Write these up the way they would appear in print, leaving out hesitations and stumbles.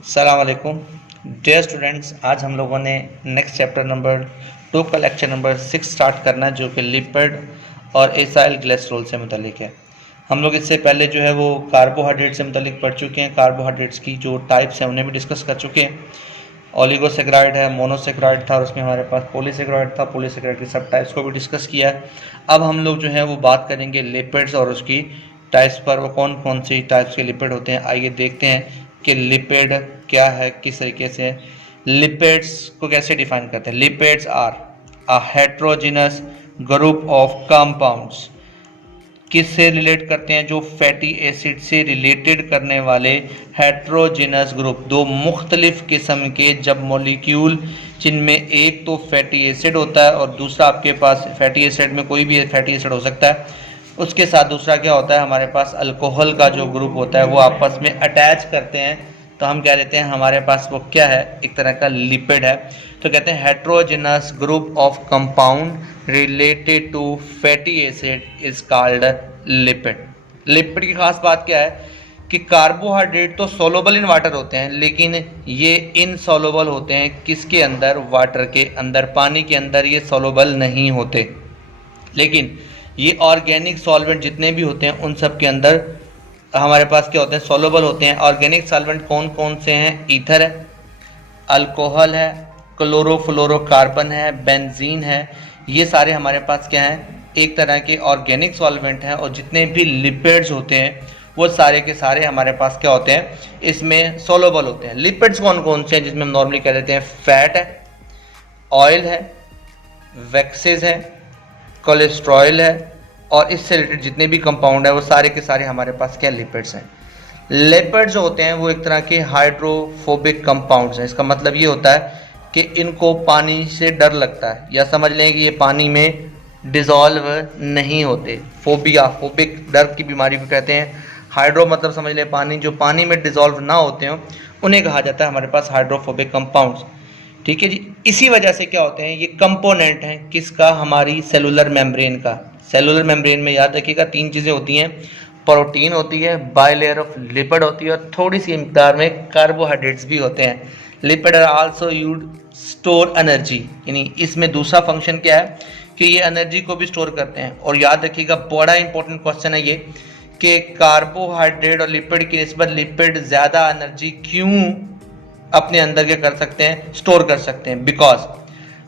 अस्सलाम वालेकुम dear students. आज हम लोगों ने नेक्स्ट चैप्टर नंबर 2 का लेक्चर नंबर 6 स्टार्ट करना है, जो कि लिपिड और एसाइल ग्लिसरॉल से मुतल्लिक है। हम लोग इससे पहले जो है वो कार्बोहाइड्रेट से मुतल्लिक पढ़ चुके हैं। कार्बोहाइड्रेट्स की जो टाइप्स हैं उन्हें भी डिस्कस कर चुके हैं। ओलिगोसेक्राइड है, मोनोसेक्राइड था और उसमें हमारे पास पॉलीसेक्राइड था। पॉलीसेक्राइड की सब टाइप्स को भी डिस्कस किया है। अब हम लोग जो है वो बात करेंगे लिपिड्स और उसकी टाइप्स पर। वो कौन कौन सी टाइप्स के लिपिड होते हैं, आइए देखते हैं कि लिपिड क्या है, किस तरीके से लिपिड्स को कैसे डिफाइन करते हैं। Lipids are a heterogeneous group of compounds. किससे रिलेट करते हैं? जो फैटी एसिड से रिलेटेड करने वाले हेट्रोजिनस ग्रुप, दो मुख्तलिफ किस्म के जब मॉलिक्यूल, जिनमें एक तो फैटी एसिड होता है और दूसरा आपके पास फैटी एसिड में कोई भी फैटी एसिड हो सकता है, उसके साथ दूसरा क्या होता है हमारे पास अल्कोहल का जो ग्रुप होता है वो आपस में अटैच करते हैं, तो हम कह देते हैं हमारे पास वो क्या है, एक तरह का लिपिड है। तो कहते हैं heterogeneous group of compound related to fatty acid is called lipid. Lipid की खास बात क्या है कि कार्बोहाइड्रेट तो सोलुबल इन वाटर होते हैं, लेकिन ये इनसोलुबल होते हैं। किसके अंदर? वाटर के अंदर, पानी के अंदर ये सोलुबल नहीं होते। लेकिन ये ऑर्गेनिक सॉल्वेंट जितने भी होते हैं उन सब के अंदर हमारे पास क्या होते हैं? सोलुबल होते हैं। ऑर्गेनिक सॉल्वेंट कौन कौन से हैं? ईथर है, अल्कोहल है, क्लोरोफ्लोरोकार्बन है, बेंजीन है। ये सारे हमारे पास क्या हैं? एक तरह के ऑर्गेनिक सॉल्वेंट हैं। और जितने भी लिपिड्स होते हैं वो सारे के सारे हमारे पास क्या होते हैं? इसमें सोलुबल होते हैं। लिपिड्स कौन कौन से हैं? जिसमें हम नॉर्मली कह देते हैं फैट है, ऑयल है, वैक्सेस है, कोलेस्ट्रॉल है, और इससे रिलेटेड जितने भी कंपाउंड है वो सारे के सारे हमारे पास क्या? लिपिड्स हैं। लिपिड्स जो होते हैं वो एक तरह के हाइड्रोफोबिक कंपाउंड्स हैं। इसका मतलब ये होता है कि इनको पानी से डर लगता है, या समझ लें कि ये पानी में डिज़ोल्व नहीं होते। फोबिया, फोबिक, डर की बीमारी को कहते हैं। हाइड्रो मतलब समझ लें पानी, जो पानी में डिज़ोल्व ना होते हो उन्हें कहा जाता है हमारे पास हाइड्रोफोबिक कंपाउंड्स। ठीक है जी। इसी वजह से क्या होते हैं, ये कंपोनेंट हैं किसका? हमारी सेलुलर मेम्ब्रेन का। सेलुलर मेम्ब्रेन में याद रखिएगा 3 चीज़ें होती हैं, प्रोटीन होती है, बाइलेयर ऑफ लिपिड होती है, और थोड़ी सी मिकदार में कार्बोहाइड्रेट्स भी होते हैं। Lipid are also used store energy, यानी इसमें दूसरा फंक्शन क्या है कि ये एनर्जी को भी स्टोर करते हैं। और याद रखिएगा बड़ा इंपॉर्टेंट क्वेश्चन है ये कि कार्बोहाइड्रेट और लिपिड की निस्बत लिपिड ज़्यादा एनर्जी क्यों अपने अंदर के कर सकते हैं, स्टोर कर सकते हैं? Because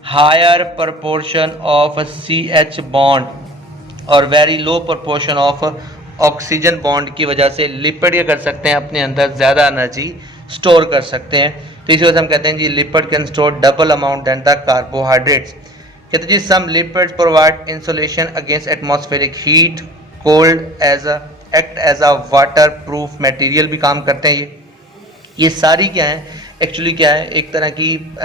higher proportion of CH bond और very low proportion of oxygen bond की वजह से लिपिड क्या कर सकते हैं? अपने अंदर ज़्यादा एनर्जी स्टोर कर सकते हैं। तो इसी वजह से हम कहते हैं जी lipid can store double amount than the carbohydrates. कहते हैं जी some lipids provide insulation against atmospheric heat, cold, act as a waterproof material भी काम करते हैं। ये सारी क्या है, एक्चुअली क्या है, एक तरह की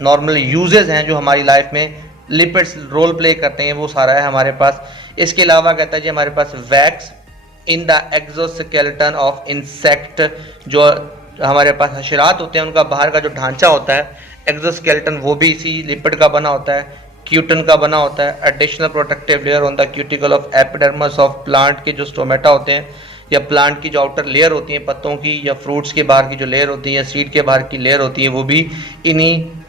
नॉर्मल यूजेस हैं जो हमारी लाइफ में लिपिड्स रोल प्ले करते हैं, वो सारा है हमारे पास। इसके अलावा कहता है जी हमारे पास wax in the exoskeleton of insect, जो हमारे पास हशरात होते हैं उनका बाहर का जो ढांचा होता है एक्सोस्केलेटन, वो भी इसी लिपिड का बना होता है, क्यूटन का बना होता है। Additional protective layer on the cuticle of epidermis of plant के जो स्टोमेटा होते हैं, या प्लांट की जो आउटर लेयर होती है पत्तों की, या फ्रूट्स के बाहर की जो लेयर होती है, या सीड के बाहर की लेयर होती है, वो भी इन्हीं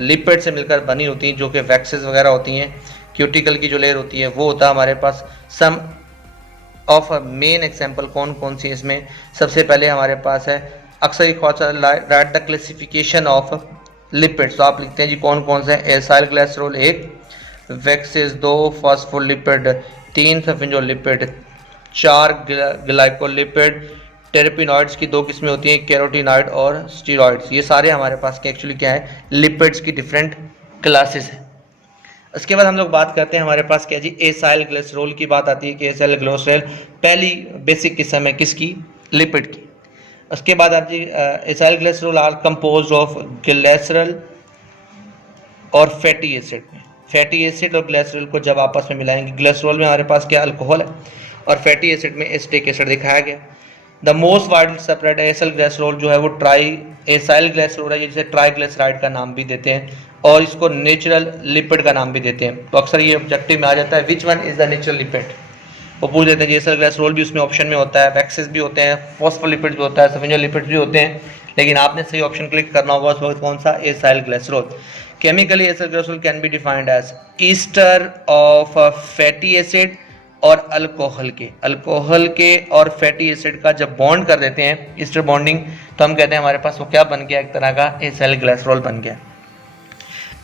लिपिड से मिलकर बनी होती हैं, जो कि वैक्सेस वगैरह होती हैं। क्यूटिकल की जो लेयर होती है वो होता है हमारे पास। सम ऑफ मेन एग्जांपल कौन कौन सी इसमें? सबसे पहले हमारे पास है अक्सर write the classification of lipids. तो आप लिखते हैं जी कौन कौन से? Acyl glycerol 1, waxes 2, phospholipid 3, sulfolipid 4, glycolipid, terpenoids की 2 किस्में होती हैं, कैरोटीनॉइड और स्टीरॉइड्स। ये सारे हमारे पास के एक्चुअली क्या है? लिपिड्स की डिफरेंट क्लासेस हैं। उसके बाद हम लोग बात करते हैं हमारे पास क्या जी? एसाइल ग्लिसरॉल की बात आती है कि एसाइल ग्लिसरॉल पहली बेसिक किस्म है किसकी? लिपिड की। उसके बाद आप जी acyl glycerol are composed of glycerol और फैटी एसिड में। फैटी एसिड और ग्लिसरॉल को जब आपस में मिलाएंगे, ग्लिसरॉल में हमारे पास क्या? अल्कोहल है, और फैटी एसिड में एसिटिक एसिड दिखाया गया। The most widely separate acyl glycerol जो है वो ट्राई एसाइल ग्लिसरॉल है, जिसे ट्राइग्लिसराइड का नाम भी देते हैं, और इसको नेचुरल लिपिड का नाम भी देते हैं। तो अक्सर ये ऑब्जेक्टिव में आ जाता है, which one is the natural lipid? वो पूछ लेते हैं एसिड ग्लिसरॉल भी उसमें ऑप्शन में होता है, वैक्सेस भी होते हैं, फॉस्फोलिपिड्स भी होता है, सफिंगोलिपिड्स भी होते हैं, लेकिन आपने सही ऑप्शन क्लिक करना होगा उस वक्त कौन सा, acyl glycerol. Chemically acid glycerol can be defined as ester of fatty acid और अल्कोहल के और फैटी एसिड का जब बॉन्ड कर देते हैं ईस्टर बॉन्डिंग, तो हम कहते हैं हमारे पास वो क्या बन गया, एक तरह का एसाइल ग्लिसरॉल बन गया।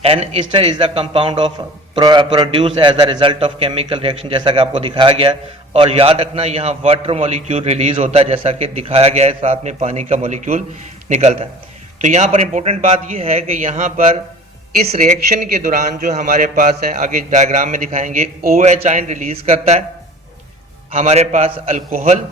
An ester is the compound of produce as the result of chemical reaction, जैसा कि आपको दिखाया गया है। और याद रखना यहाँ वाटर मॉलिक्यूल रिलीज होता है, जैसा कि दिखाया गया है, साथ में पानी का मॉलिक्यूल निकलता है। तो यहाँ पर इंपॉर्टेंट बात यह है कि यहाँ पर इस रिएक्शन के दौरान जो हमारे पास है, आगे डायग्राम में दिखाएंगे, OH आयन रिलीज करता है हमारे पास अल्कोहल,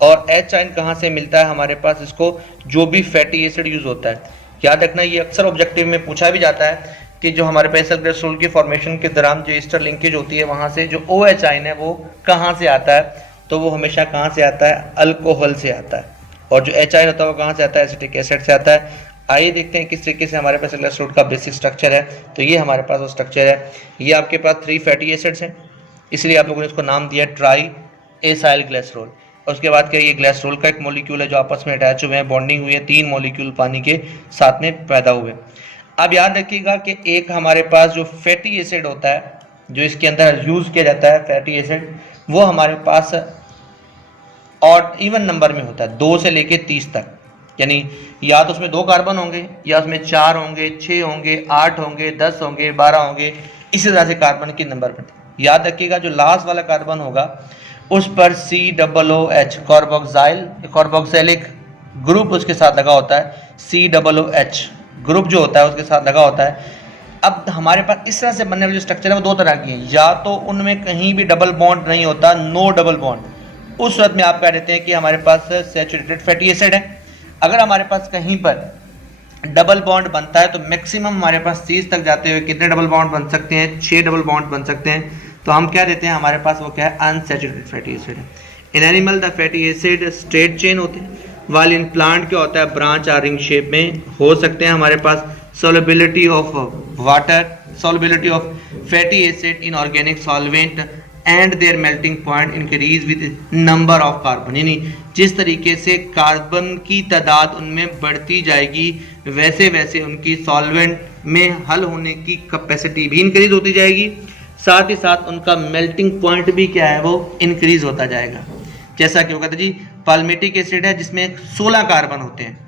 और H आयन कहाँ से मिलता है हमारे पास, इसको जो भी फैटी एसिड यूज होता है। याद रखना ये अक्सर ऑब्जेक्टिव में पूछा भी जाता है कि जो हमारे पास एसिड ग्लिसरॉल की फॉर्मेशन के दौरान जो ईस्टर लिंकेज होती है, वहाँ से जो OH आयन है वो कहाँ से आता है, तो वो हमेशा कहाँ से आता है, अल्कोहल से आता है। और जो H आयन होता है वो कहाँ से आता है, एसिटिक एसिड से आता है। आइए देखते हैं किस तरीके से हमारे पास ग्लिसरॉल का बेसिक स्ट्रक्चर है। तो ये हमारे पास वो स्ट्रक्चर है, ये आपके पास 3 फैटी एसिड्स हैं, इसलिए आप लोगों ने इसको नाम दिया ट्राई एसाइल ग्लिसरॉल। और उसके बाद क्या, ये ग्लिसरॉल का एक मॉलिक्यूल है जो आपस में अटैच हुए हैं, बॉन्डिंग हुई है, 3 मॉलिक्यूल पानी के साथ में पैदा हुए। अब याद रखिएगा कि एक हमारे पास जो फैटी एसिड होता है, जो इसके अंदर यूज किया जाता है फैटी एसिड, वो हमारे पास ऑड इवन नंबर में होता है, 2 से लेके 30 तक, यानी या तो उसमें 2 कार्बन होंगे, या उसमें 4 होंगे, 6 होंगे, 8 होंगे, 10 होंगे, 12 होंगे, इसी तरह से कार्बन की नंबर बनती है। याद रखिएगा जो लास्ट वाला कार्बन होगा उस पर COOH कार्बोक्सिलिक ग्रुप उसके साथ लगा होता है, COOH ग्रुप जो होता है उसके साथ लगा होता है। अब हमारे पास इस तरह से बनने वाले जो स्ट्रक्चर है वो 2 तरह की है, या तो उनमें कहीं भी डबल बॉन्ड नहीं होता, नो डबल बॉन्ड, उस सूरत में आप कह देते हैं कि हमारे पास सैचुरेटेड फैटी एसिड है। अगर हमारे पास कहीं पर डबल बॉन्ड बनता है तो मैक्सिमम हमारे पास 30 तक जाते हुए कितने डबल बॉन्ड बन सकते हैं, 6 डबल बॉन्ड बन सकते हैं, तो हम क्या देते हैं हमारे पास वो क्या है, अनसैचुरेटेड फैटी एसिड है। In animal the fatty acid straight chain होते हैं, वाल इन प्लांट क्या होता है, ब्रांच आर रिंग शेप में हो सकते हैं। हमारे पास solubility of water, solubility of fatty acid in organic solvent and their melting point increase with number of carbon, यानी जिस तरीके से कार्बन की तादाद उनमें बढ़ती जाएगी वैसे वैसे उनकी सॉल्वेंट में हल होने की कैपेसिटी भी इंक्रीज होती जाएगी, साथ ही साथ उनका मेल्टिंग पॉइंट भी क्या है, वो इंक्रीज होता जाएगा। जैसा कि वो कहते जी पाल्मेटिक एसिड है जिसमें 16 कार्बन होते हैं,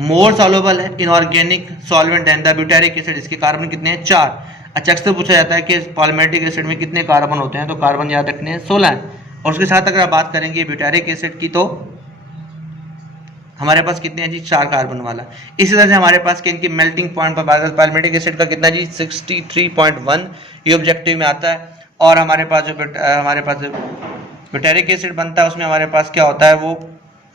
मोर सॉल्युबल है inorganic solvent and the butyric acid, इसके कार्बन कितने हैं, 4। अच्छा अक्सर पूछा जाता है कि पाल्मेटिक एसिड में कितने कार्बन होते हैं, तो कार्बन याद रखने हैं 16 है। और उसके साथ अगर आप बात करेंगे ब्यूटेरिक एसिड की तो हमारे पास कितने हैं जी, 4 कार्बन वाला। इसी तरह से हमारे पास इनकी मेल्टिंग पॉइंट पर बात करें, पाल्मेटिक एसिड का कितना जी 63.1, ये ऑब्जेक्टिव में आता है। और हमारे पास जो ब्यूटेरिक एसिड बनता है उसमें हमारे पास क्या होता है, वो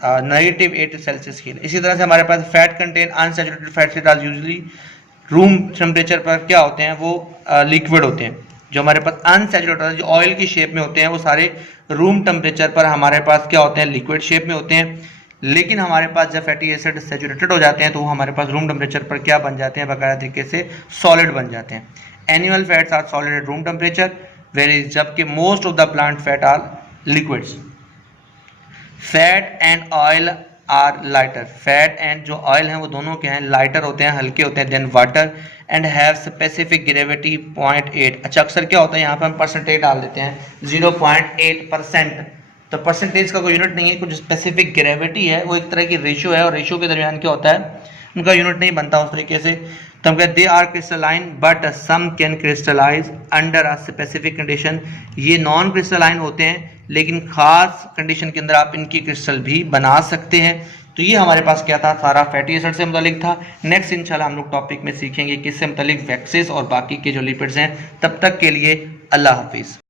-8 सेल्सियस की। इसी तरह से हमारे पास fat contain unsaturated fats are usually room temperature पर क्या होते हैं, वो लिक्विड होते हैं। जो हमारे पास अनसैचुरेटेड जो ऑयल की शेप में होते हैं वो सारे रूम टेम्परेचर पर हमारे पास क्या होते हैं, लिक्विड शेप में होते हैं। लेकिन हमारे पास जब फैटी एसिड सैचुरेटेड हो जाते हैं तो वो हमारे पास रूम टेम्परेचर पर क्या बन जाते हैं, बाकायदा तरीके से सॉलिड बन जाते हैं। Animal fats are solid at room temperature, where जबकि most of the plant fat are liquids. Fat and oil are lighter, fat and जो ऑयल हैं वो दोनों क्या हैं, लाइटर होते हैं, हल्के होते हैं than water, and have specific gravity 0.8। अच्छा अक्सर क्या होता है यहाँ पे हम परसेंटेज डाल देते हैं 0.8%, तो परसेंटेज का कोई यूनिट नहीं है, कुछ स्पेसिफिक ग्रेविटी है, वो एक तरह की रेशियो है, और रेशियो के दरमियान क्या होता है, उनका यूनिट नहीं बनता उस तरीके से। तो हम कहते they are crystalline but some can crystallise under a specific condition, ये नॉन क्रिस्टलाइन होते हैं लेकिन खास कंडीशन के अंदर आप इनकी क्रिस्टल भी बना सकते हैं। तो ये हमारे पास क्या था, सारा फैटी एसिड से मुतालिक था। नेक्स्ट इंशाल्लाह हम लोग टॉपिक में सीखेंगे किससे मुतालिक, वैक्सेस और बाकी के जो लिपिड्स हैं। तब तक के लिए अल्लाह हाफिज़।